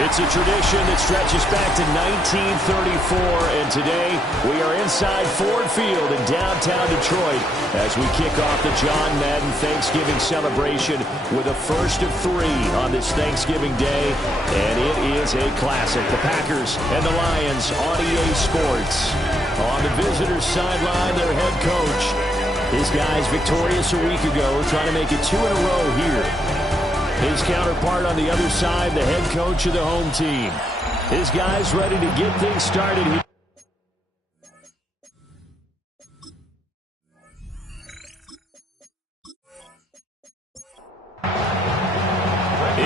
It's a tradition that stretches back to 1934, and today we are inside Ford Field in downtown Detroit as we kick off the John Madden Thanksgiving celebration with a first of 3 on this Thanksgiving Day, and it is a classic. The Packers and the Lions on EA Sports. On the visitors' sideline, their head coach. His guys victorious a week ago, trying to make it 2 in a row here. His counterpart on the other side, the head coach of the home team. His guys ready to get things started here.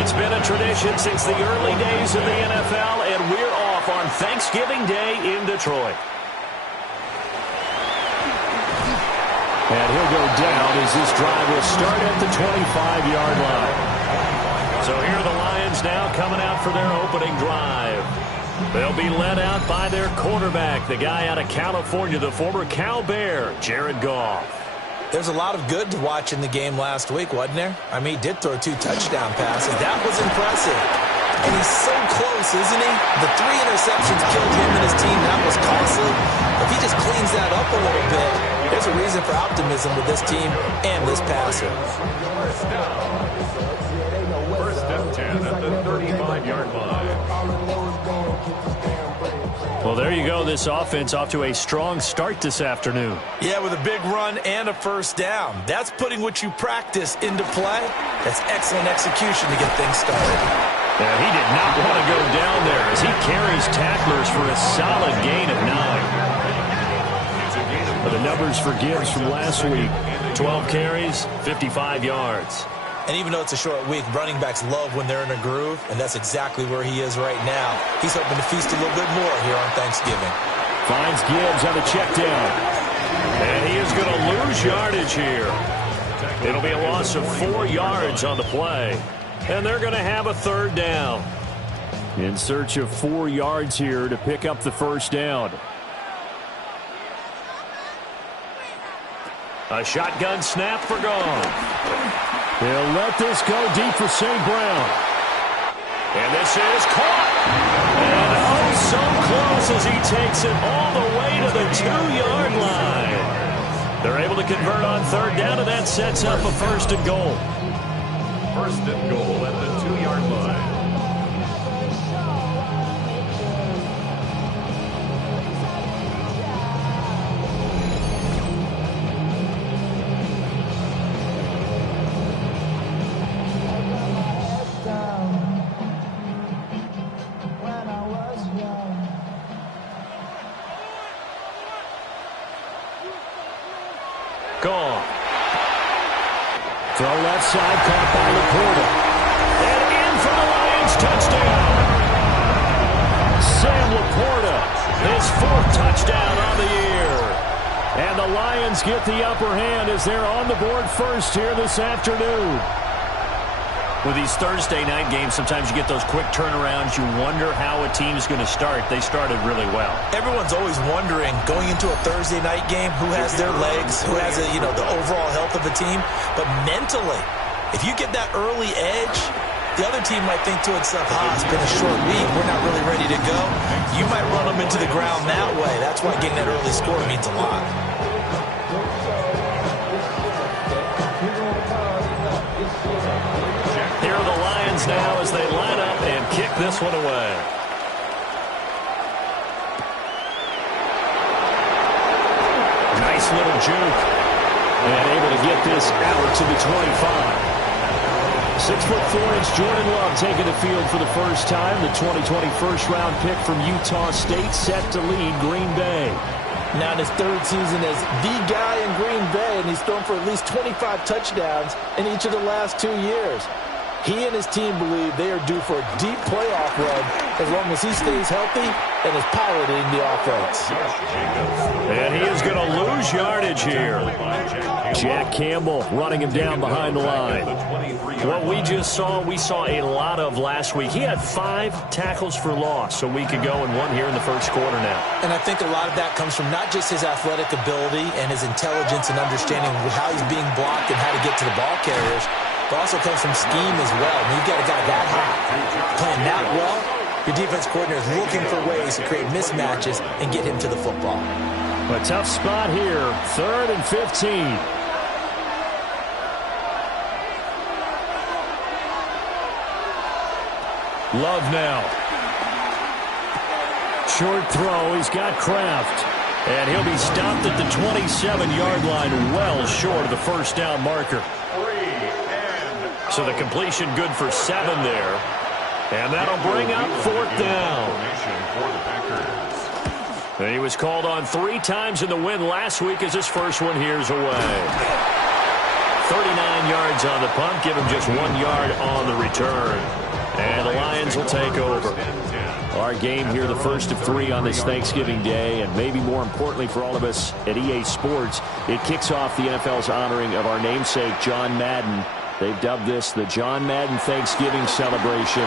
It's been a tradition since the early days of the NFL, and we're off on Thanksgiving Day in Detroit. And he'll go down as this drive will start at the 25-yard line. So here are the Lions now coming out for their opening drive. They'll be led out by their quarterback, the guy out of California, the former Cal Bear, Jared Goff. There's a lot of good to watch in the game last week, wasn't there? I mean, he did throw 2 touchdown passes. That was impressive. And he's so close, isn't he? The 3 interceptions killed him and his team. That was costly. If he just cleans that up a little bit, there's a reason for optimism with this team and this passer. First and 10 at the 35-yard line. Well, there you go. This offense off to a strong start this afternoon. Yeah, with a big run and a first down. That's putting what you practice into play. That's excellent execution to get things started. Yeah, he did not want to go down there as he carries tacklers for a solid gain of 9. The numbers for Gibbs from last week, 12 carries, 55 yards. And even though it's a short week, running backs love when they're in a groove, and that's exactly where he is right now. He's hoping to feast a little bit more here on Thanksgiving. Finds Gibbs on the check down. And he is going to lose yardage here. It'll be a loss of 4 yards on the play. And they're going to have a third down. In search of 4 yards here to pick up the first down. A shotgun snap for Goff. They'll let this go deep for St. Brown. And this is caught. And oh, so close as he takes it all the way to the 2-yard line. They're able to convert on third down, and that sets up a first and goal. First and goal at the 2-yard line. Goff. Throw left side, caught by Laporta. And in for the Lions, touchdown. Sam Laporta, his 4th touchdown on the year. And the Lions get the upper hand as they're on the board first here this afternoon. With these Thursday night games, sometimes you get those quick turnarounds. You wonder how a team's going to start. They started really well. Everyone's always wondering, going into a Thursday night game, who has their legs, who has the overall health of the team. But mentally, if you get that early edge, the other team might think to itself, it's been a short week, we're not really ready to go. You might run them into the ground that way. That's why getting that early score means a lot. Here are the Lions now as they line up and kick this one away. Nice little juke. And able to get this out to the 25. 6'4" Jordan Love taking the field for the first time. The 2020 first-round pick from Utah State set to lead Green Bay. Now in his 3rd season as the guy in Green Bay, and he's thrown for at least 25 touchdowns in each of the last 2 years. He and his team believe they are due for a deep playoff run as long as he stays healthy and is piloting the offense. And he is going to lose yardage here. Jack Campbell running him down behind the line. What we just saw, we saw a lot of last week. He had 5 tackles for loss a week ago and 1 here in the first quarter now. And I think a lot of that comes from not just his athletic ability and his intelligence and understanding how he's being blocked and how to get to the ball carriers, but also comes from scheme as well. I mean, you've got a guy that high playing that well. your defense coordinator is looking for ways to create mismatches and get him to the football. A tough spot here, 3rd and 15. Love now. Short throw, he's got Kraft. And he'll be stopped at the 27-yard line, well short of the first down marker. So the completion good for 7 there. And that'll bring up 4th down. And he was called on 3 times in the win last week as his first one here's away. 39 yards on the punt, give him just 1 yard on the return. And the Lions will take over. Our game here, the first of 3 on this Thanksgiving Day, and maybe more importantly for all of us at EA Sports, it kicks off the NFL's honoring of our namesake, John Madden. They've dubbed this the John Madden Thanksgiving Celebration.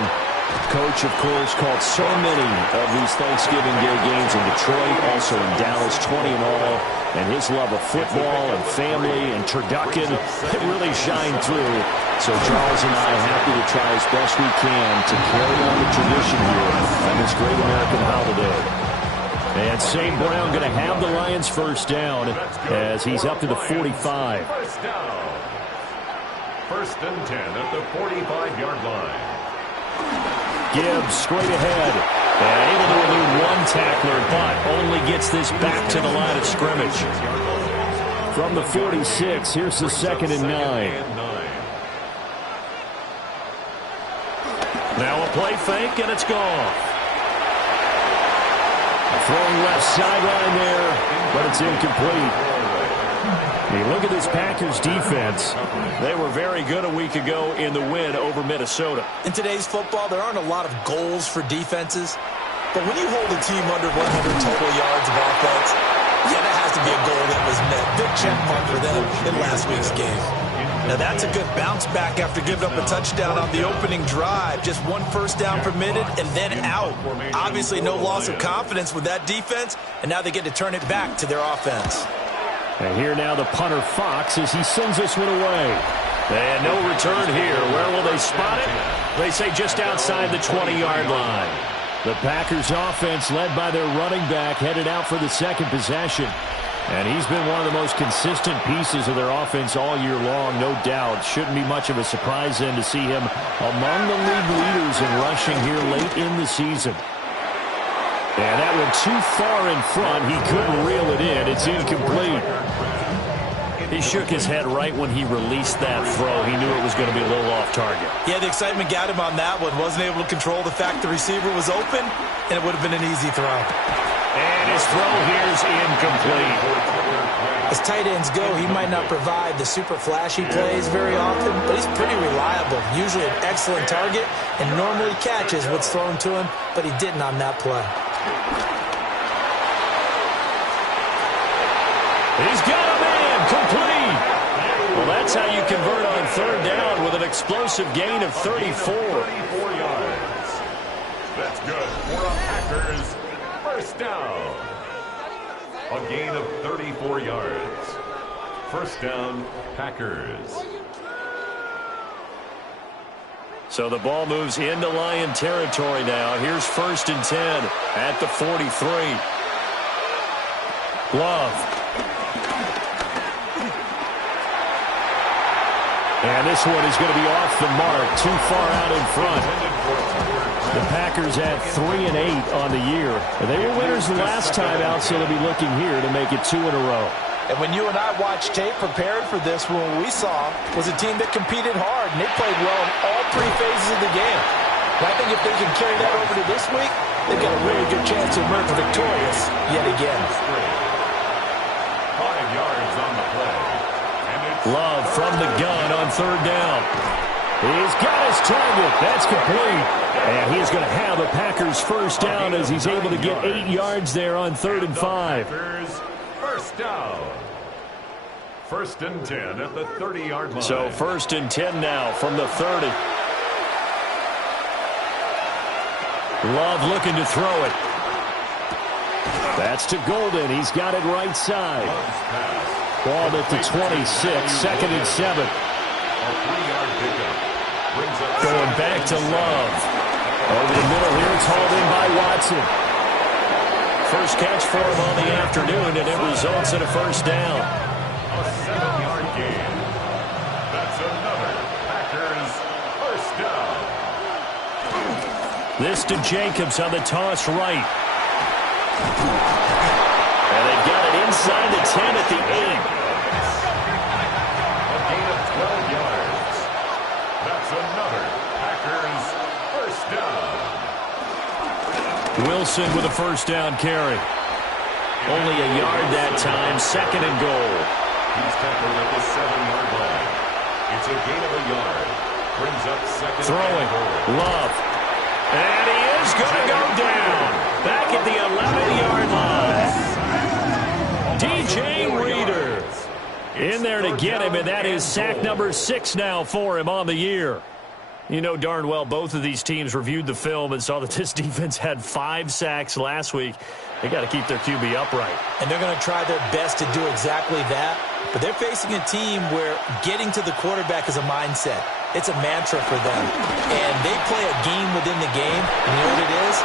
Coach, of course, called so many of these Thanksgiving Day games in Detroit, also in Dallas, 20 in all. And his love of football and family and turducken, it really shined through. So Charles and I happy to try as best we can to carry on the tradition here on this great American holiday. And St. Brown going to have the Lions first down as he's up to the 45. First down. 1st and 10 at the 45-yard line. Gibbs straight ahead. And able to elude 1 tackler, but only gets this back to the line of scrimmage. From the 46, here's the 2nd and 9. Now a play fake, and it's gone. Throwing left sideline there, but it's incomplete. Hey, look at this Packers defense. They were very good a week ago in the win over Minnesota. In today's football, there aren't a lot of goals for defenses. But when you hold a team under 100 total yards of offense, yeah, that has to be a goal that was met. Big check mark for them in last week's game. Now, that's a good bounce back after giving up a touchdown on the opening drive. Just 1 first down permitted and then out. Obviously, no loss of confidence with that defense, and now they get to turn it back to their offense. And here now the punter Fox as he sends this one away. And no return here. Where will they spot it? They say just outside the 20-yard line. The Packers offense led by their running back headed out for the 2nd possession. And he's been one of the most consistent pieces of their offense all year long, no doubt. Shouldn't be much of a surprise then to see him among the league leaders in rushing here late in the season. And that went too far in front. He couldn't reel it in. It's incomplete. He shook his head right when he released that throw. He knew it was going to be a little off target. Yeah, the excitement got him on that one. Wasn't able to control the fact the receiver was open, and it would have been an easy throw. And his throw here's incomplete. As tight ends go, he might not provide the super flashy plays very often, but he's pretty reliable. Usually an excellent target and normally catches what's thrown to him, but he didn't on that play. He's got a man, complete. Well, that's how you convert on 3rd down with an explosive gain of 34. 34 yards. That's good for a Packers first down. A gain of 34 yards. First down, Packers. So the ball moves into Lion territory now. Here's 1st and 10 at the 43. Love. And this one is going to be off the mark, too far out in front. The Packers had 3 and 8 on the year. They were winners the last time out, so they'll be looking here to make it 2 in a row. And when you and I watched tape prepared for this one, what we saw was a team that competed hard, and they played well in all 3 phases of the game. And I think if they can carry that over to this week, they've got a really good chance to emerge victorious yet again. 5 yards on the play. Love from the gun on 3rd down. He's got his target. That's complete. And he's going to have a Packers first down as he's able to get 8 yards there on 3rd and 5. First down. 1st and 10 at the 30-yard line. So 1st and 10 now from the 30. Love looking to throw it. That's to Golden. He's got it right side. Ball at the 26. 2nd and 7. A 3-yard pickup. Going back to Love. Over the middle here, it's hauled in by Watson. First catch for him on the afternoon, and it results in a first down. A 7-yard gain. That's another Packers first down. This to Jacobs on the toss right. And they've got it inside the 10 at the 8. A gain of 12 yards. That's another Packers first down. Wilson with a first down carry. Only a yard that time, second and goal. He's tackled at the 7-yard line. It's a gain of a yard. Brings up second Throwing. and goal. Love. And he is going to go down. Back at the 11-yard line. DJ Reader in there to get him, and that is sack number 6 now for him on the year. You know darn well both of these teams reviewed the film and saw that this defense had 5 sacks last week. They got to keep their QB upright. And they're going to try their best to do exactly that. But they're facing a team where getting to the quarterback is a mindset. It's a mantra for them. And they play a game within the game. And you know what it is?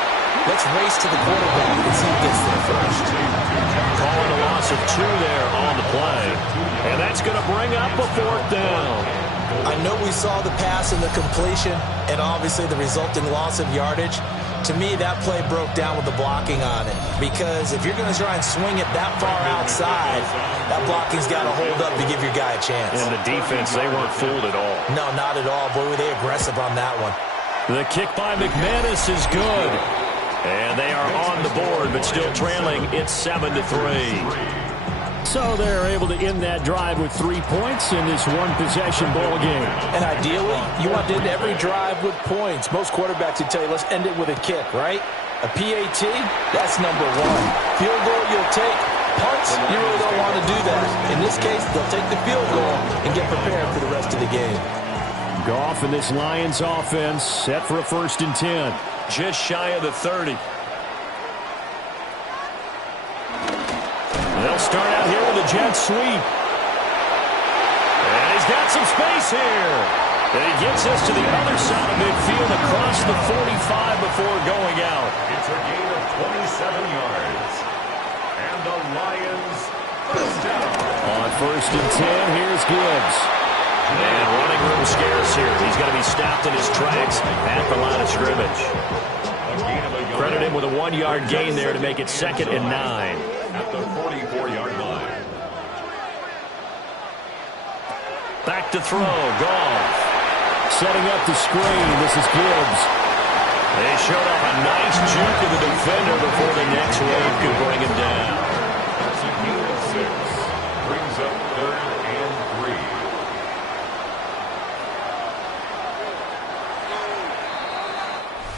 Let's race to the quarterback and see who gets there first. Calling a loss of 2 there on the play. And that's going to bring up a 4th down. I know we saw the pass and the completion and obviously the resulting loss of yardage. To me, that play broke down with the blocking on it. Because if you're going to try and swing it that far outside, that blocking's got to hold up to give your guy a chance. And the defense, they weren't fooled at all. No, not at all. Boy, were they aggressive on that one. The kick by McManus is good. And they are on the board, but still trailing. It's 7-3. So they're able to end that drive with 3 points in this one-possession ball game. And ideally, you want to end every drive with points. Most quarterbacks would tell you, let's end it with a kick, right? A PAT, that's number 1. Field goal, you'll take. Punts, you really don't want to do that. In this case, they'll take the field goal and get prepared for the rest of the game. Goff and this Lions offense set for a 1st and 10. Just shy of the 30. They'll start out here with a jet sweep. And he's got some space here. And he gets us to the other side of midfield across the 45 before going out. It's a gain of 27 yards. And the Lions first down. On 1st and 10, here's Gibbs. And running room scarce here. He's going to be stopped in his tracks at the line of scrimmage. Credit him with a 1-yard gain there to make it 2nd and 9. At the 44-yard line. Back to throw. Goff. Setting up the screen. This is Gibbs. They showed up a nice juke of the defender before the next wave could bring him down. That's a gain of 6. Brings up 3rd and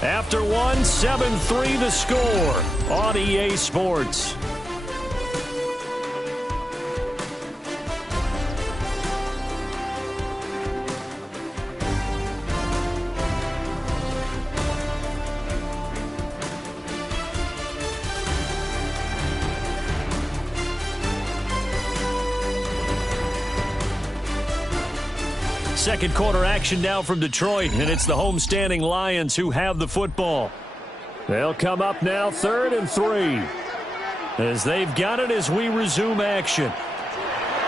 3. After 1, 7-3 the score on EA Sports. Second quarter action now from Detroit, and it's the homestanding Lions who have the football. They'll come up now 3rd and 3 as they've got it as we resume action.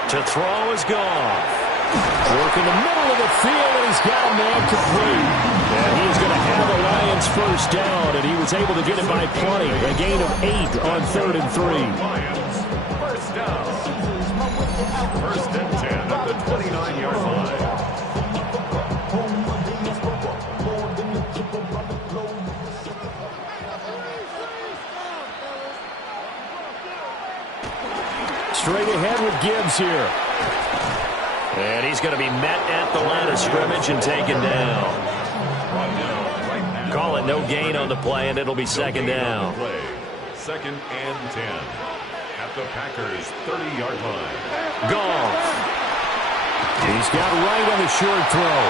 To throw is Goff. Work in the middle of the field, and he's got a man complete. And he's going to have the Lions first down, and he was able to get it by plenty. A gain of 8 on 3rd and 3. Lions first down. 1st and 10 at the 29-yard line. Straight ahead with Gibbs here. And he's going to be met at the line of scrimmage and taken down. Call it no gain on the play, and it'll be 2nd down. 2nd and 10 at the Packers' 30-yard line. Goff. He's got right on the short throw.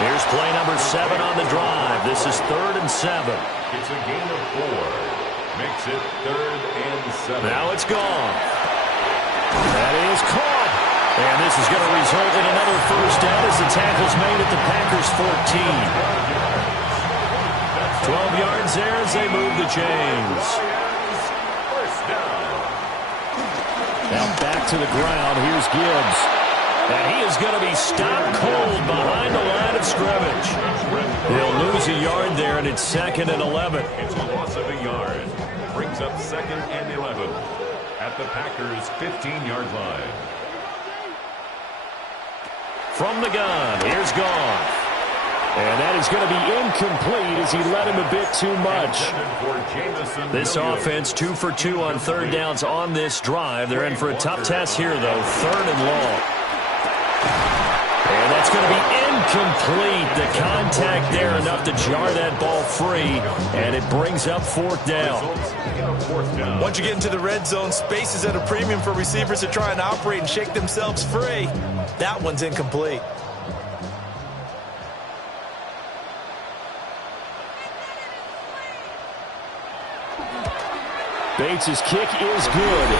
Here's play number 7 on the drive. This is 3rd and 7. It's a gain of 4. Makes it 3rd and 7. Now it's Goff. That is caught. And this is going to result in another first down as the tackle's made at the Packers' 14. 12 yards there as they move the chains. First down. Now back to the ground. Here's Gibbs. And he is going to be stopped cold behind the line of scrimmage. He'll lose a yard there, and it's 2nd and 11. It's a loss of a yard. Brings up 2nd and 11 at the Packers' 15-yard line. From the gun, here's Goff. And that is going to be incomplete as he led him a bit too much. This offense 2 for 2 on third downs on this drive. They're in for a tough test here, though. 3rd and long. And that's going to be incomplete. The contact there enough to jar that ball free. And it brings up 4th down. Once you get into the red zone, space is at a premium for receivers to try and operate and shake themselves free. That one's incomplete. Bates' kick is good.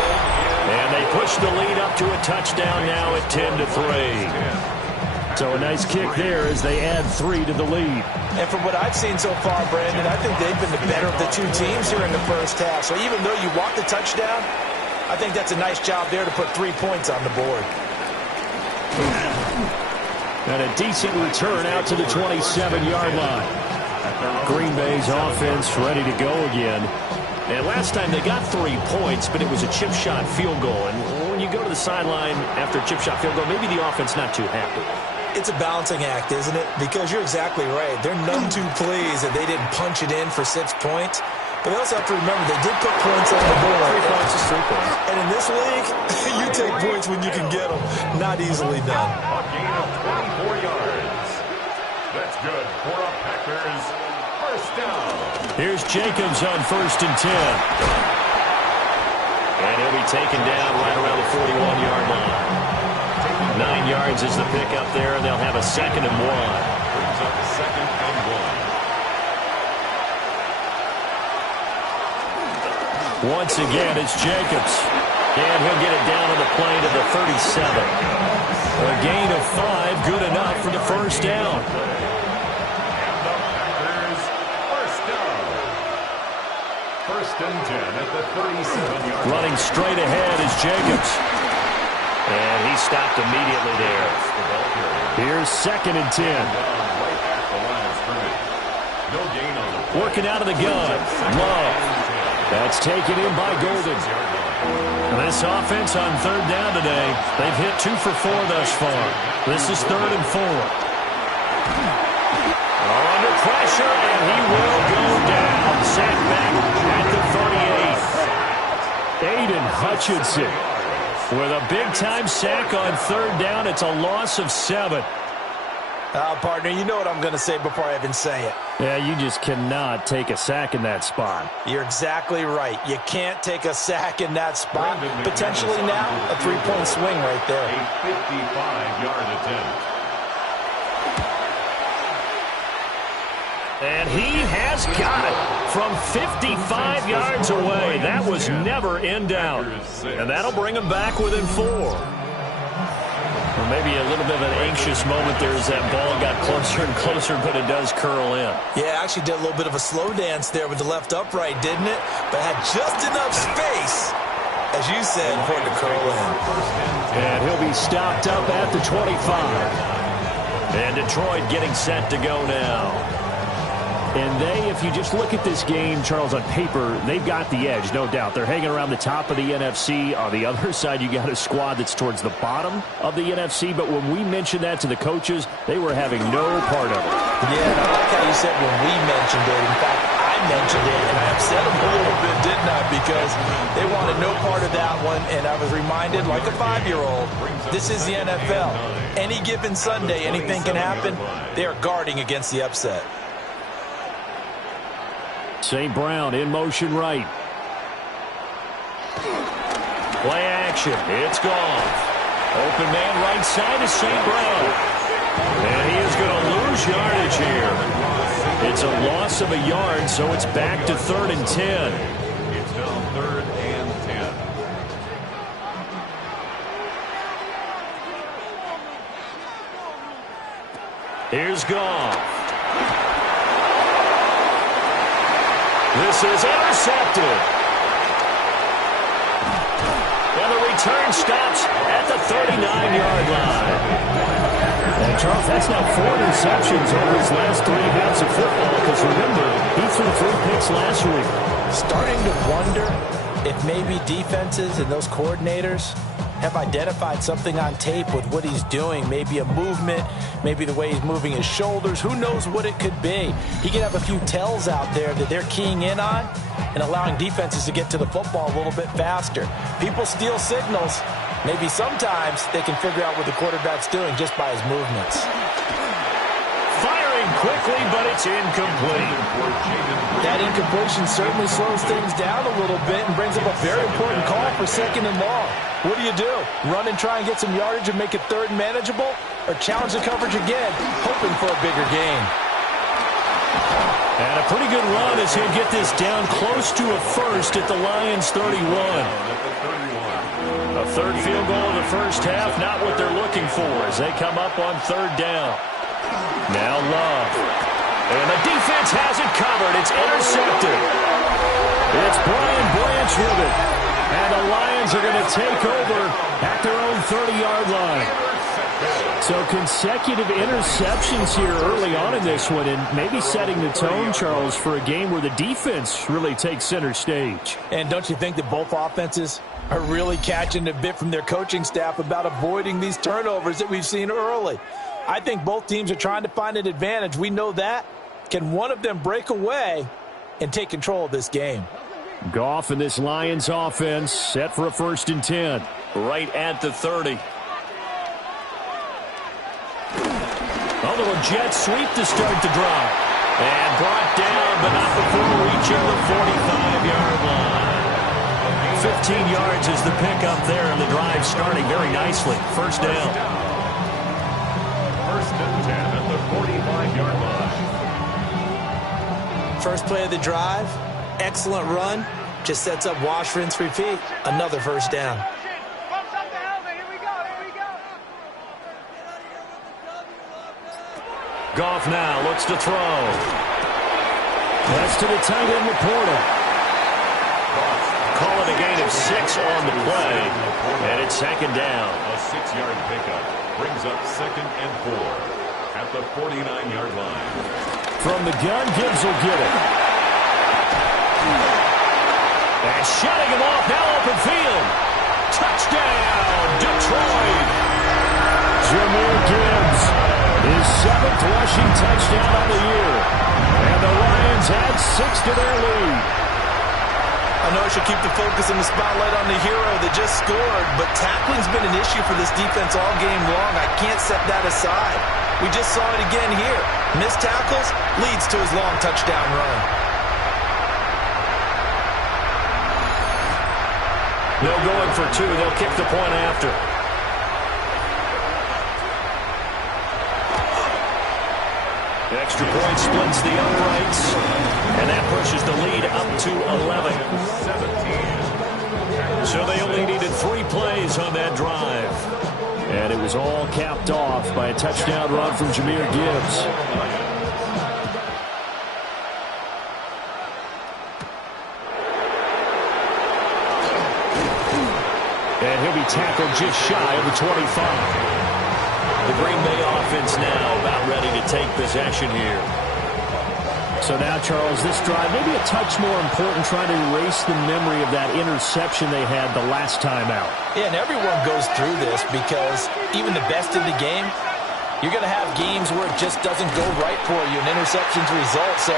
And they push the lead up to a touchdown now at 10-3. So a nice kick there as they add 3 to the lead. And from what I've seen so far, Brandon, I think they've been the better of the two teams here in the first half. So even though you want the touchdown, I think that's a nice job there to put 3 points on the board. And a decent return out to the 27-yard line. Green Bay's offense ready to go again. And last time they got 3 points, but it was a chip shot field goal. And when you go to the sideline after a chip shot field goal, maybe the offense not too happy. It's a balancing act, isn't it? Because you're exactly right. They're none too pleased that they didn't punch it in for 6 points. But they also have to remember they did put points on the board. 3 points is 3 points. And in this league, you take points when you can get them. Not easily done. A gain of 24 yards. That's good for a Packers first down. Here's Jacobs on 1st and 10. And he'll be taken down right around the 41-yard line. 9 yards is the pickup there, and they'll have a 2nd and 1. Brings up 2nd and 1. Once again, it's Jacobs. And he'll get it down on the plane to the 37. A gain of 5, good enough for the first down. First and 10 at the 37-yard line. Running straight ahead is Jacobs. And he stopped immediately there. Here's 2nd and 10. Working out of the gun. Love. That's taken in by Golden. This offense on third down today, they've hit 2 for 4 thus far. This is 3rd and 4. Under pressure, and he will go down. Sacked back at the 38. Aiden Hutchinson with a big-time sack on third down. It's a loss of 7. Partner, you know what I'm going to say before I even say it. Yeah, you just cannot take a sack in that spot. You're exactly right. You can't take a sack in that spot. Potentially now, a 3-point swing right there. A 55-yard attempt. And he has got it from 55 yards away. That was never in doubt. And that'll bring him back within 4. Or maybe a little bit of an anxious moment there as that ball got closer and closer, but it does curl in. Yeah, actually did a little bit of a slow dance there with the left upright, didn't it? But had just enough space, as you said, for it to curl in. And he'll be stopped up at the 25. And Detroit getting set to go now. And they, if you just look at this game, Charles, on paper, they've got the edge, no doubt. They're hanging around the top of the NFC. On the other side, you got a squad that's towards the bottom of the NFC. But when we mentioned that to the coaches, they were having no part of it. Yeah, and I like how you said when we mentioned it. In fact, I mentioned it, and I upset them a little bit, didn't I? Because they wanted no part of that one, and I was reminded, like a 5-year-old, this is the NFL. Any given Sunday, anything can happen. They are guarding against the upset. St. Brown in motion right. Play action. It's gone. Open man right side is St. Brown. And he is going to lose yardage here. It's a loss of a yard, so it's back to 3rd and 10. It's now 3rd and 10. Here's Goff. This is intercepted. And the return stops at the 39-yard line. And Charles, that's now 4 interceptions over his last 3 halves of football. Because remember, he threw 3 picks last week. Starting to wonder if maybe defenses and those coordinators have identified something on tape with what he's doing. Maybe a movement, maybe the way he's moving his shoulders. Who knows what it could be? He could have a few tells out there that they're keying in on and allowing defenses to get to the football a little bit faster. People steal signals. Maybe sometimes they can figure out what the quarterback's doing just by his movements. Firing quickly, but it's incomplete. That incompletion certainly slows things down a little bit and brings up a very important call for 2nd and long. What do? Run and try and get some yardage and make it 3rd and manageable? Or challenge the coverage again, hoping for a bigger gain? And a pretty good run as he'll get this down close to a first at the Lions 31. A 3rd field goal in the first half, not what they're looking for as they come up on 3rd down. Now Love. And the defense has it covered. It's intercepted. It's Brian Branch with it. And the Lions are going to take over at their own 30-yard line. So consecutive interceptions here early on in this one, and maybe setting the tone, Charles, for a game where the defense really takes center stage. And don't you think that both offenses are really catching a bit from their coaching staff about avoiding these turnovers that we've seen early? I think both teams are trying to find an advantage. We know that. Can one of them break away and take control of this game? Goff and this Lions offense set for a 1st and 10. Right at the 30. A little jet sweep to start the drive. And brought down, but not before reaching the 45-yard line. 15 yards is the pickup there, and the drive starting very nicely. 1st down. 1st and 10 at the 45-yard line. First play of the drive, excellent run. Just sets up wash, rinse, repeat. Another 1st down. Goff now looks to throw. That's to the tight end, Laporta. Call it a gain of 6 on the play. And it's 2nd down. A 6-yard pickup brings up 2nd and 4 at the 49-yard line. From the gun, Gibbs will get it. And shutting him off, now open field. Touchdown, Detroit. Jameer Gibbs, his 7th rushing touchdown on the year. And the Lions add 6 to their lead. I know I should keep the focus and the spotlight on the hero that just scored, but tackling's been an issue for this defense all game long. I can't set that aside. We just saw it again here. Missed tackles leads to his long touchdown run. They'll go in for 2. They'll kick the point after. Extra point splits the uprights, and that pushes the lead up to 11. So they only needed 3 plays on that drive. And it was all capped off by a touchdown run from Jameer Gibbs. And he'll be tackled just shy of the 25. The Green Bay offense now about ready to take possession here. So now, Charles, this drive maybe a touch more important, trying to erase the memory of that interception they had the last time out. Yeah, and everyone goes through this because even the best in the game, you're going to have games where it just doesn't go right for you, and interceptions result. So,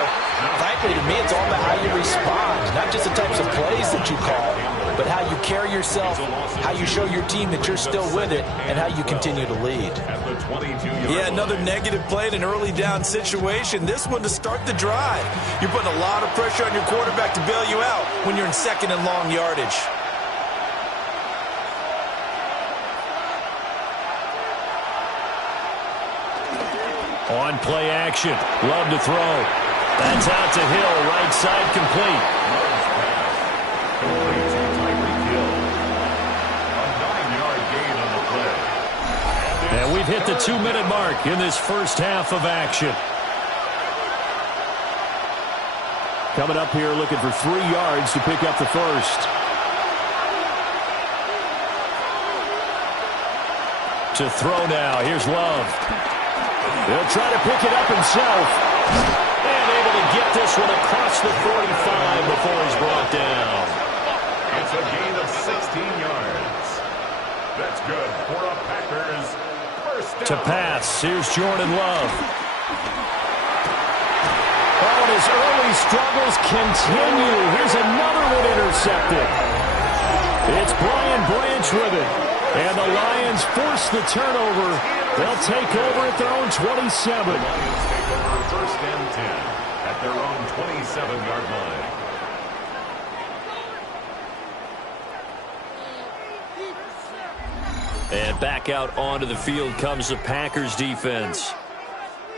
frankly, to me, it's all about how you respond, not just the types of plays that you call, but how you carry yourself, how you show your team that you're still with it, and how you continue to lead. Yeah, another negative play in an early down situation. This one to start the drive. You're putting a lot of pressure on your quarterback to bail you out when you're in 2nd and long yardage. On play action. Love to throw. That's out to Hill. Right side complete. And we've hit the 2-minute mark in this first half of action. Coming up here looking for 3 yards to pick up the first. To throw now. Here's Love. He'll try to pick it up himself. And able to get this one across the 45 before he's brought down. It's a gain of 16 yards. That's good for a Packers first down. To pass. Here's Jordan Love. Oh, and his early struggles continue. Here's another one intercepted. It's Brian Branch with it. And the Lions force the turnover. They'll take over at their own 27. The Lions take over first and 10 at their own 27-yard line. And back out onto the field comes the Packers defense.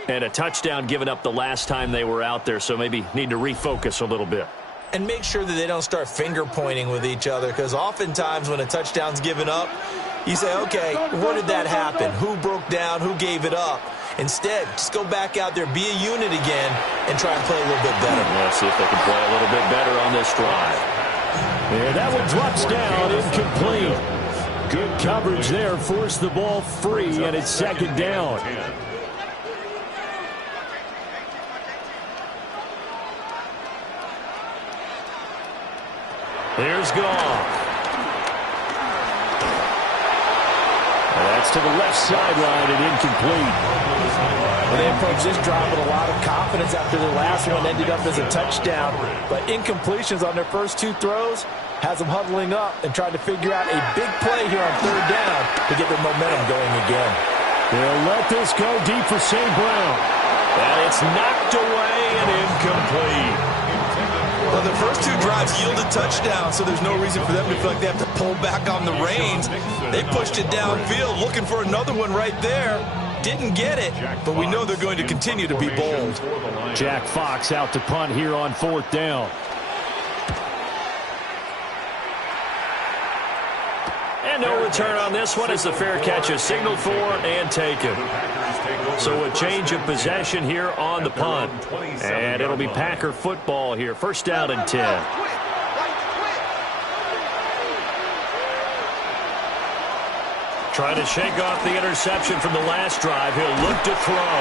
And a touchdown given up the last time they were out there, so maybe need to refocus a little bit. And make sure that they don't start finger-pointing with each other, because oftentimes when a touchdown's given up, you say, okay, where did that happen? Who broke down? Who gave it up? Instead, just go back out there, be a unit again, and try and play a little bit better. Let's see if they can play a little bit better on this drive. Yeah, that one drops down, incomplete. Good coverage there, forced the ball free, and it's second down. Here's Goff. That's to the left sideline and incomplete. Well, they approached this drive with a lot of confidence after their last one ended up as a touchdown. But incompletions on their first 2 throws has them huddling up and trying to figure out a big play here on third down to get their momentum going again. They'll let this go deep for St. Brown. And it's knocked away and incomplete. Well, the first 2 drives yielded touchdowns, so there's no reason for them to feel like they have to pull back on the reins. They pushed it downfield, looking for another one right there. Didn't get it, but we know they're going to continue to be bold. Jack Fox out to punt here on 4th down. And no return on this one as the fair catch is signaled for and taken. So a change of possession here on the punt. And it'll be Packer football here. First down and 10. Trying to shake off the interception from the last drive. He'll look to throw.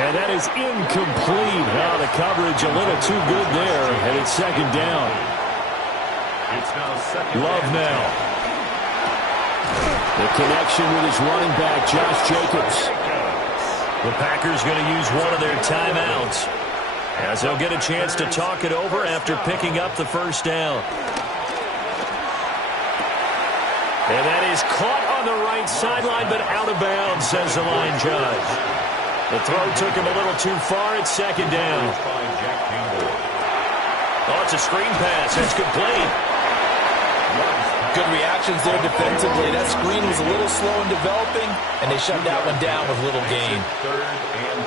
And that is incomplete. Now the coverage a little too good there. And it's second down. Love now. The connection with his running back, Josh Jacobs. The Packers going to use one of their timeouts as they'll get a chance to talk it over after picking up the first down. And that is caught on the right sideline, but out of bounds, says the line judge. The throw took him a little too far. It's second down. Oh, it's a screen pass. It's complete. Good reactions there defensively. That screen was a little slow in developing, and they shut that one down with little gain. Third and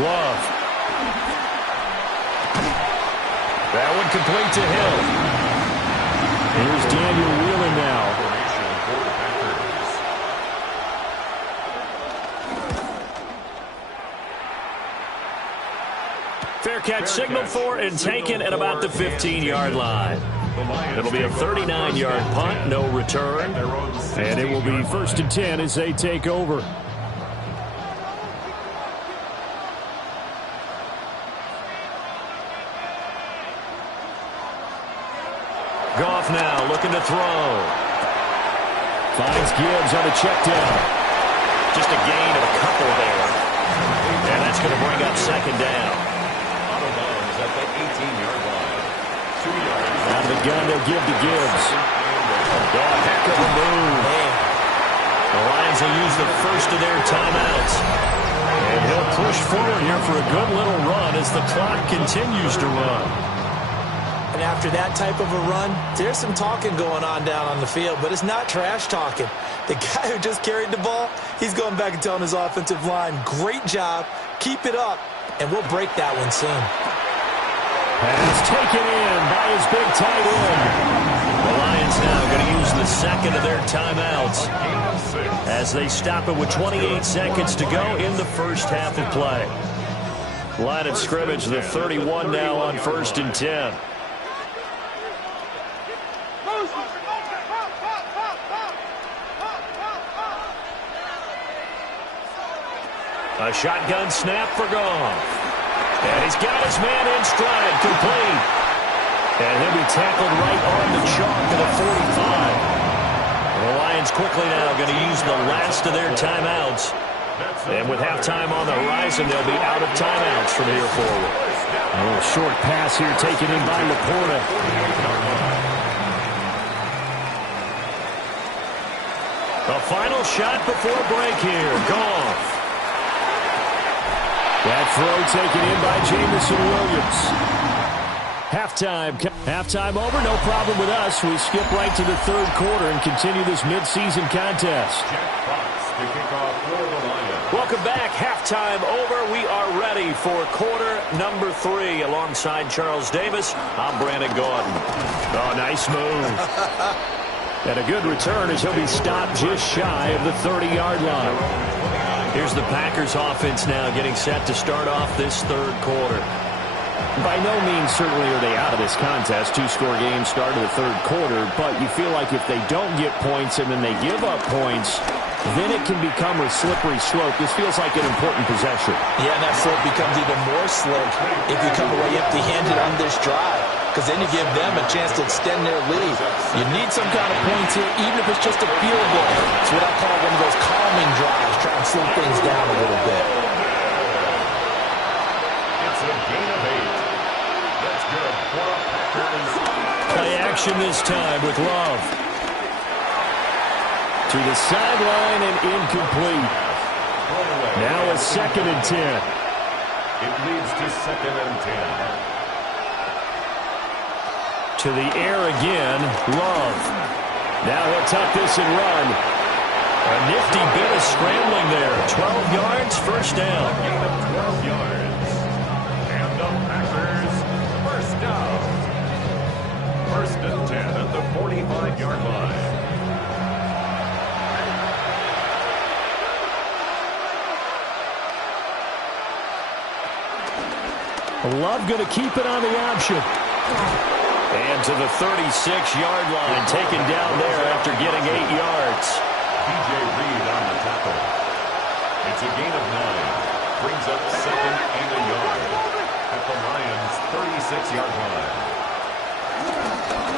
8. Love. That one complete to Hill. Here's Daniel Wheeler now. Fair catch signaled for and taken at about the 15-yard line. It'll be a 39-yard punt, no return. And it will be first and 10 as they take over. Goff now looking to throw. Finds Gibbs on a check down. Just a gain of a couple there. And that's going to bring up second down. Out of bounds at the 18-yard line. 2 yards. Out of the gun, they'll give to Gibbs. Oh, heck of a move. The Lions will use the first of their timeouts. And he'll push forward here for a good little run as the clock continues to run. And after that type of a run, there's some talking going on down on the field, but it's not trash talking. The guy who just carried the ball, he's going back and telling his offensive line, great job, keep it up, and we'll break that one soon. Pass taken in by his big tight end. The Lions now going to use the second of their timeouts as they stop it with 28 seconds to go in the first half of play. Line of scrimmage, the 31 now on 1st and 10. A shotgun snap for Goff. And he's got his man in stride, complete. And he'll be tackled right on the chalk of the 45. The Lions quickly now going to use the last of their timeouts. And with halftime on the horizon, they'll be out of timeouts from here forward. A little short pass here taken in by Laporta. The final shot before break here. Goff. That throw taken in by Jamison Williams. Halftime over, no problem with us. We skip right to the third quarter and continue this midseason contest. Welcome back. Halftime over. We are ready for quarter number 3. Alongside Charles Davis, I'm Brandon Gordon. Oh, nice move. And a good return as he'll be stopped just shy of the 30-yard line. Here's the Packers offense now getting set to start off this third quarter. By no means certainly are they out of this contest. 2-score game start of the third quarter, but you feel like if they don't get points and then they give up points, then it can become a slippery slope. This feels like an important possession. Yeah, and that slope becomes even more slick if you come away empty-handed on this drive, because then you give them a chance to extend their lead. You need some kind of points here, even if it's just a field goal. It's what I call one of those calming drives, try and slow things down a little bit. It's a gain of 8. That's good for the Packers. Play action this time with Love. To the sideline and incomplete. Now a 2nd and 10. It leads to 2nd and 10. To the air again, Love. Now he'll tuck this and run. A nifty bit of scrambling there. 12 yards, first down. A gain of 12 yards. And the Packers, first down. 1st and 10 at the 45-yard line. Love going to keep it on the option. And to the 36-yard line, taken down there after getting 8 yards. DJ Reed on the tackle. It's a gain of 9. Brings up 2nd and a yard at the Lions' 36-yard line.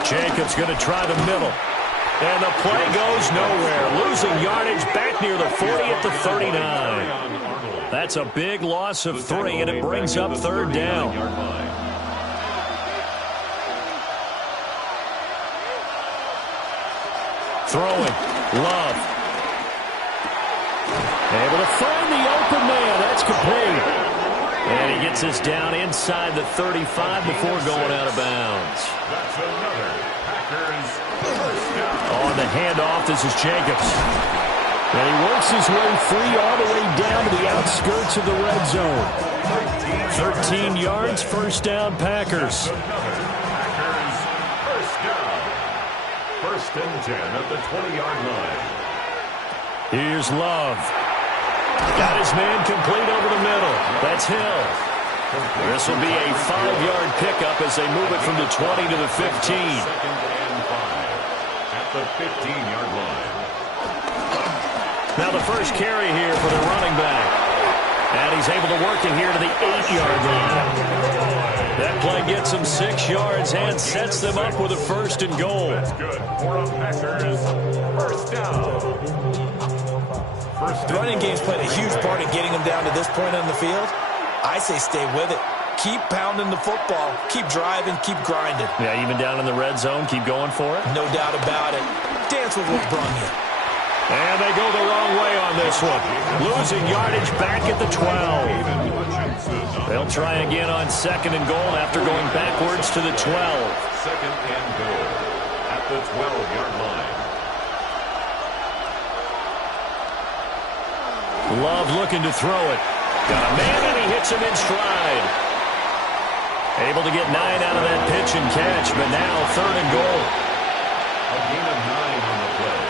Jacobs going to try the middle. And the play goes nowhere. Losing yardage back near the 40 at the 39. That's a big loss of 3, and it brings up 3rd down. Throwing. Love. Able to find the open man. That's complete. And he gets us down inside the 35 before going out of bounds. That's another Packers first down. On the handoff, this is Jacobs. And he works his way free all the way down to the outskirts of the red zone. 13 yards, first down, Packers. Packers first down. 1st and 10 at the 20-yard line. Here's Love. Got his man complete over the middle. That's Hill. This will be a 5-yard pickup as they move it from the 20 to the 15. 2nd and 5 at the 15-yard line. Now the first carry here for the running back. And he's able to work it here to the 8-yard line. That play gets him 6 yards and sets them up with a 1st and goal. That's good for the Packers. First down. The running game's played a huge part in getting them down to this point on the field. I say stay with it. Keep pounding the football. Keep driving. Keep grinding. Yeah, even down in the red zone, keep going for it. No doubt about it. Dance with what brung you. And they go the wrong way on this one. Losing yardage back at the 12. They'll try again on 2nd and goal after going backwards to the 12. 2nd and goal at the 12-yard line. Love looking to throw it. Got a man and he hits him in stride. Able to get 9 out of that pitch and catch, but now 3rd and goal. A gain of 9 on the play.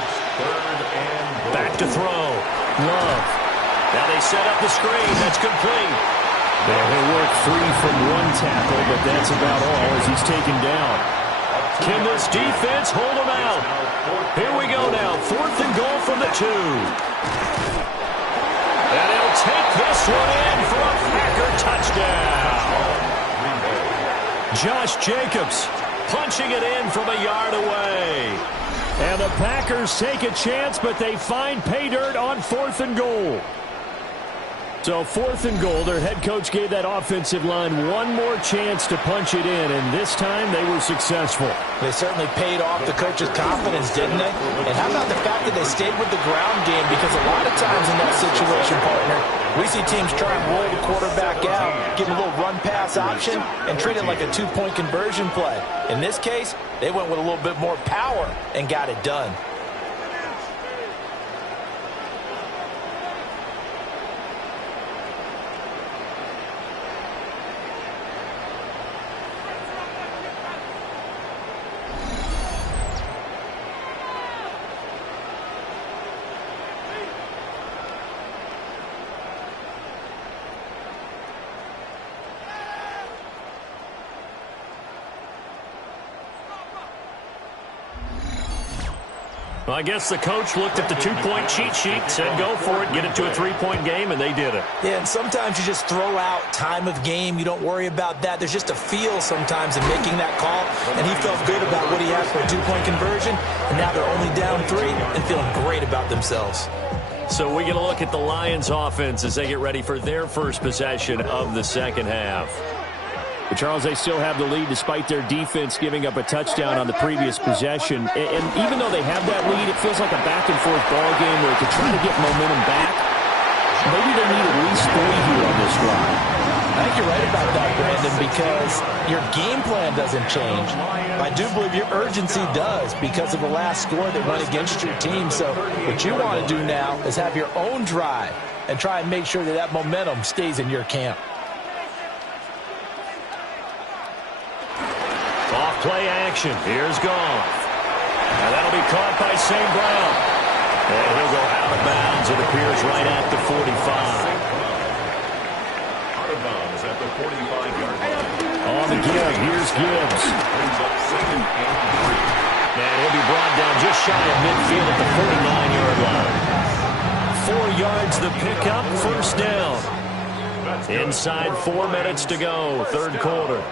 It's 3rd and goal. Back to throw. Love. Now they set up the screen. That's complete. He'll work free from one tackle, but that's about all as he's taken down. Can this defense hold him out? Here we go now. 4th and goal from the 2. And he'll take this one in for a Packer touchdown. Josh Jacobs punching it in from a yard away. And the Packers take a chance, but they find pay dirt on 4th and goal. So 4th and goal, their head coach gave that offensive line one more chance to punch it in, and this time they were successful. They certainly paid off the coach's confidence, didn't they? And how about the fact that they stayed with the ground game? Because a lot of times in that situation, partner, we see teams try and roll the quarterback out, give him a little run-pass option, and treat it like a 2-point conversion play. In this case, they went with a little bit more power and got it done. Well, I guess the coach looked at the 2-point cheat sheet, said go for it, get it to a 3-point game, and they did it. Yeah, and sometimes you just throw out time of game. You don't worry about that. There's just a feel sometimes in making that call, and he felt good about what he had for a 2-point conversion, and now they're only down 3 and feeling great about themselves. So we get a look at the Lions offense as they get ready for their first possession of the second half. But Charles, they still have the lead despite their defense giving up a touchdown on the previous possession. And even though they have that lead, it feels like a back-and-forth ball game where to try to get momentum back, maybe they need at least 3 here on this drive. I think you're right about that, Brandon, because your game plan doesn't change. I do believe your urgency does because of the last score that went against your team. So what you want to do now is have your own drive and try and make sure that that momentum stays in your camp. Off-play action. Here's Goff. And that'll be caught by St. Brown. And he'll go out of bounds. It appears right at the 45. Out of bounds at the 45-yard line. On the give. Here's Gibbs. Brings up 2nd and 3. And he'll be brought down just shy of midfield at the 49-yard line. 4 yards the pickup. First down. Inside 4 minutes to go. Third quarter.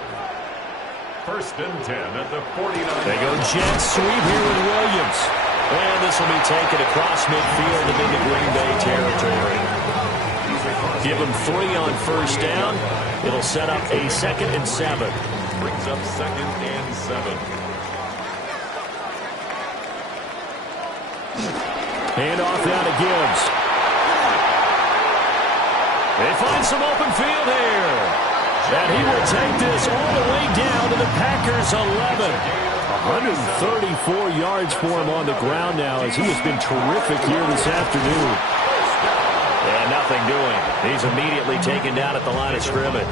1st and 10 at the 49. They go jet sweep here with Williams. And this will be taken across midfield and into Green Bay territory. Give them 3 on first down. It'll set up a 2nd and 7. Brings up 2nd and 7. Hand off down to Gibbs. They find some open field here. And he will take this all the way down to the Packers' 11. 134 yards for him on the ground now as he has been terrific here this afternoon. And nothing doing. He's immediately taken down at the line of scrimmage.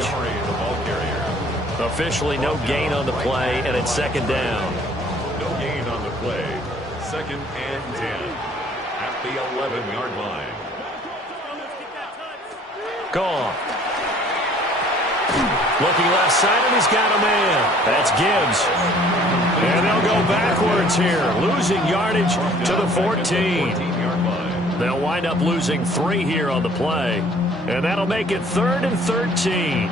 Officially no gain on the play, and it's 2nd down. No gain on the play. 2nd and 10 at the 11-yard line. Gone. Looking left side, and he's got a man. That's Gibbs. And they'll go backwards here, losing yardage to the 14. They'll wind up losing 3 here on the play. And that'll make it 3rd and 13.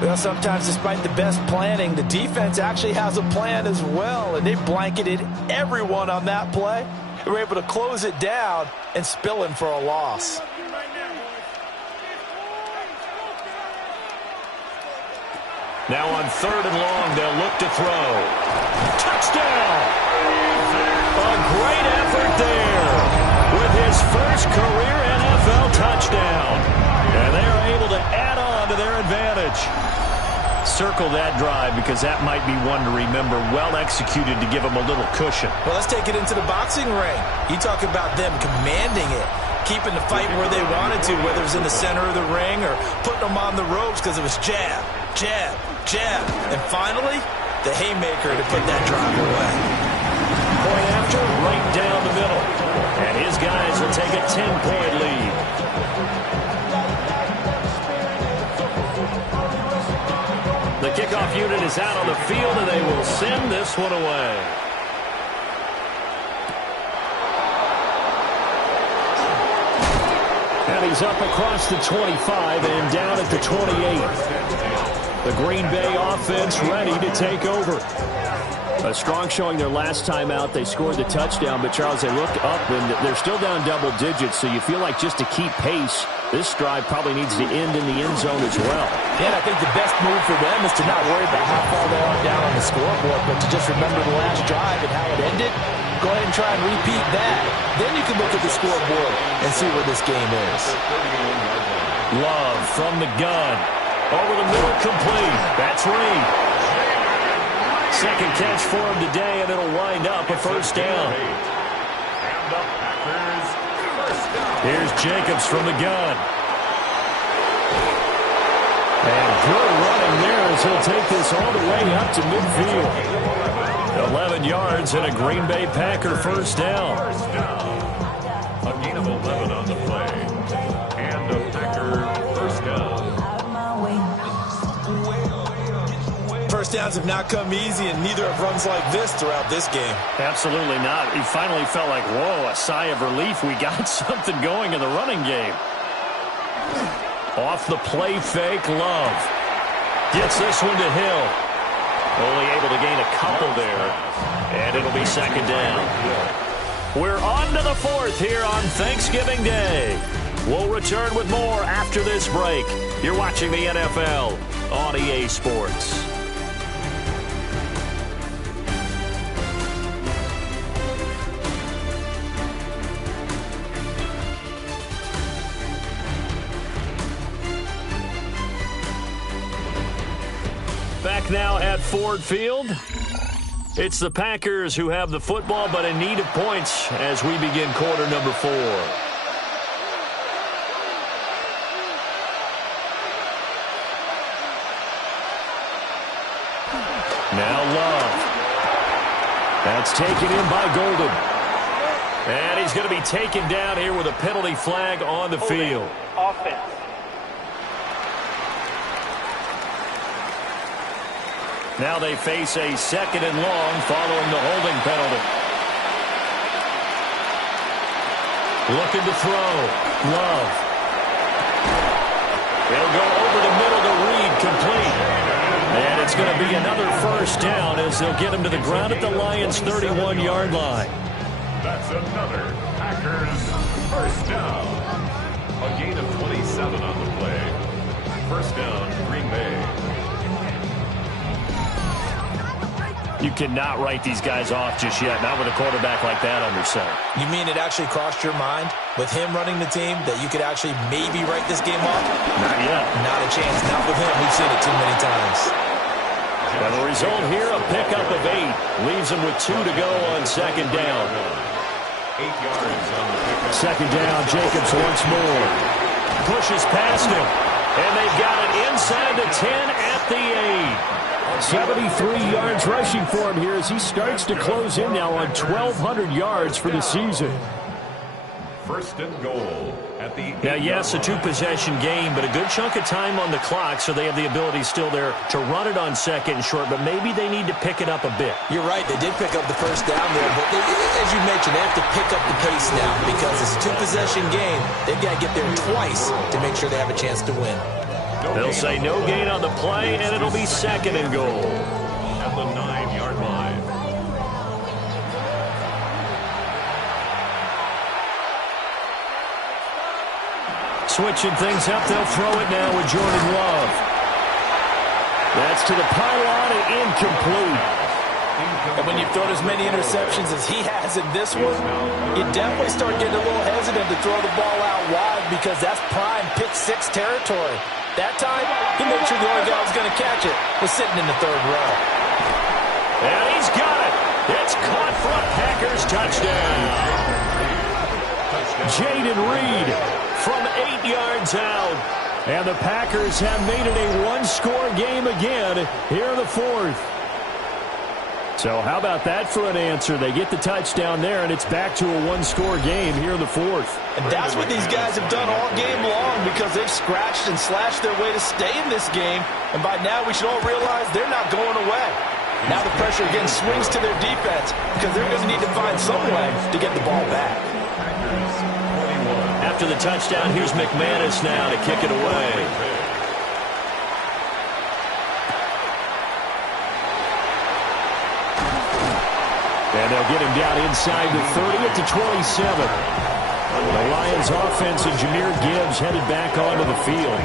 Well, sometimes despite the best planning, the defense actually has a plan as well, and they blanketed everyone on that play. They were able to close it down and spill in for a loss. Now on 3rd and long, they'll look to throw. Touchdown! A great effort there with his first career NFL touchdown. And they are able to add on to their advantage. Circle that drive because that might be one to remember. Well executed to give them a little cushion. Well, let's take it into the boxing ring. You talk about them commanding it, keeping the fight where they wanted to, whether it was in the center of the ring or putting them on the ropes because it was jab, jab, jab. And finally, the haymaker to put that drive away. Point after, right down the middle. And his guys will take a 10-point lead. kickoff unit is out on the field, and they will send this one away. And he's up across the 25 and down at the 28. The Green Bay offense ready to take over. A strong showing their last time out. They scored the touchdown, but, Charles, they looked up, and they're still down double digits, so you feel like just to keep pace, this drive probably needs to end in the end zone as well. Yeah, I think the best move for them is to not worry about how far they are down on the scoreboard, but to just remember the last drive and how it ended. Go ahead and try and repeat that. Then you can look at the scoreboard and see where this game is. Love from the gun. Over the middle, complete. That's Reed. Second catch for him today, and it'll wind up a first down. Here's Jacobs from the gun. And good running there as he'll take this all the way up to midfield. 11 yards and a Green Bay Packer first down. A gain of 11 on the play. And a Packer first down. First downs have not come easy, and neither have runs like this throughout this game. Absolutely not. He finally felt like, whoa, a sigh of relief. We got something going in the running game. Off the play fake, Love. Gets this one to Hill. Only able to gain a couple there. And it'll be second down. We're on to the fourth here on Thanksgiving Day. We'll return with more after this break. You're watching the NFL on EA Sports. Back now at Ford Field. It's the Packers who have the football, but in need of points as we begin quarter number 4. Now Love. That's taken in by Golden. And he's going to be taken down here with a penalty flag on the field. Offense. Now they face a second and long following the holding penalty. Looking to throw. Love. He'll go over the middle to Reed, complete. And it's going to be another first down as they'll get him to the ground at the Lions' 31-yard line. That's another Packers first down. A gain of 27 on the play. First down, Green Bay. You cannot write these guys off just yet, not with a quarterback like that under center. You mean it actually crossed your mind with him running the team that you could actually maybe write this game off? Not yet. Not a chance. Not with him. We've seen it too many times. And the result here, a pickup of 8. Leaves them with 2 to go on second down. 8 yards on the pickup. Second down, Jacobs once more. Pushes past him. And they've got it inside the 10 at the 8. 73 yards rushing for him here as he starts to close in now on 1,200 yards for the season. First and goal at the Now, yes, a 2-possession game, but a good chunk of time on the clock, so they have the ability still there to run it on second and short, but maybe they need to pick it up a bit. You're right. They did pick up the first down there, but as you mentioned, they have to pick up the pace now because it's a 2-possession game. They've got to get there twice to make sure they have a chance to win. They'll say no gain on the play, and it'll be second and goal. At the 9-yard line. Switching things up, they'll throw it now with Jordan Love. That's to the pylon and incomplete. And when you've thrown as many interceptions as he has in this one, you definitely start getting a little hesitant to throw the ball out wide because that's prime pick 6 territory. That time, he made sure the only guy who was going to catch it was sitting in the third row. And he's got it. It's caught for a Packers touchdown. Jaden Reed from 8 yards out. And the Packers have made it a one-score game again here in the fourth. So how about that for an answer? They get the touchdown there, and it's back to a one-score game here in the fourth. And that's what these guys have done all game long because they've scratched and slashed their way to stay in this game. And by now, we should all realize they're not going away. Now the pressure again swings to their defense because they're going to need to find some way to get the ball back. After the touchdown, here's McManus now to kick it away. And they'll get him down inside the 30 to 27. The Lions offense and Jahmyr Gibbs headed back onto the field.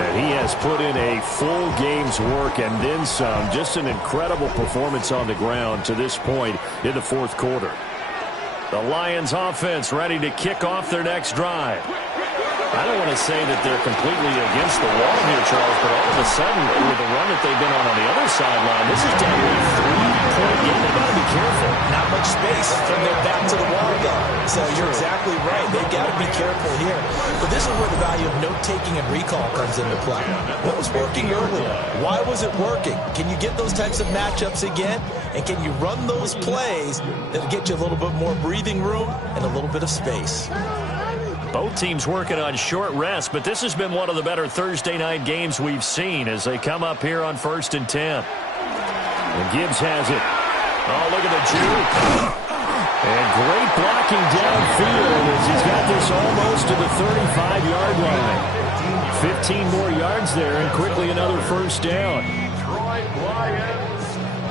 And he has put in a full game's work and then some. Just an incredible performance on the ground to this point in the fourth quarter. The Lions offense ready to kick off their next drive. I don't want to say that they're completely against the wall here, Charles, but all of a sudden, with the run that they've been on the other sideline, this is definitely a three-point game. They've got to be careful. Not much space from their back to the wall, though. So you're exactly right. They've got to be careful here. But this is where the value of note-taking and recall comes into play. What was working earlier? Why was it working? Can you get those types of matchups again? And can you run those plays that'll get you a little bit more breathing room and a little bit of space? Both teams working on short rest, but this has been one of the better Thursday night games we've seen as they come up here on 1st and 10. And Gibbs has it. Oh, look at the juke. And great blocking downfield as he's got this almost to the 35-yard line. 15 more yards there and quickly another first down.